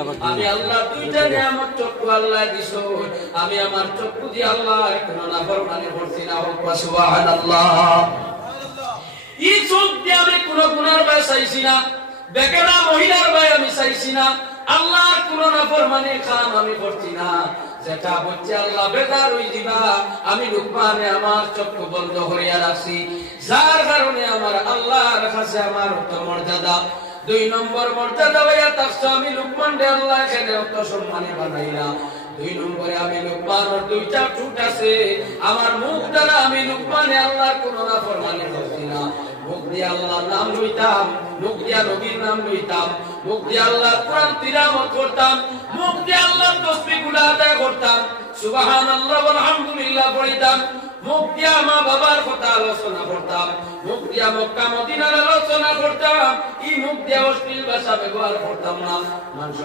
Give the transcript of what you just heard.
আমি আল্লাহ দুইটা নিয়ামত চক্ষু আল্লাহ দিছো, আমি আমার চক্ষু দিয়ে আল্লাহ কোনো নাফরমানি করছি না। সুবহানাল্লাহ। এই চোখ দিয়ে আমি কোনো গুনার ভয় চাইছি না, বেকেরা মহিলার ভয় আমি চাইছি না, আল্লাহর কোনো নাফরমানি কাম আমি করছি না। যেটা বলছে আল্লাহ বেকার হই দিবা, আমি লুকমানে আমার চক্ষু বন্ধ করিয়া রাখছি, যার কারণে আমার আল্লাহর কাছে আমার উত্তম মর্যাদা। 2 নম্বর মর্যাদা হইয়া তাকছে আমি লুকমান রে আল্লাহ এখানে অত সম্মানী বানাইলা। 2 নম্বরে আমি লুকমানের 2টা ঠোঁট আছে, আমার মুখ দ্বারা আমি লুকমানে আল্লাহর কোনো নাফরমানি করছি না। মুখ দিয়ে আল্লাহর নাম লইতাম, মুখ দিয়া নবীর নাম লইতাম, মুখ দিয়ে আল্লাহর কোরআন তিলাওয়াত করতাম, মুখ দিয়ে আল্লাহর তাসবিহগুলো আদায় করতাম, সুবহানাল্লাহ আলহামদুলিল্লাহ পড়িতাম, মুখ দিয়া মা বাবার কথা আলোচনা করতাম, মুখ দিয়া মক্কা মদিনার আলোচনা করতাম, এই মুখ দিয়া অশ্লীল ভাষা ব্যবহার করতাম না। মানুষ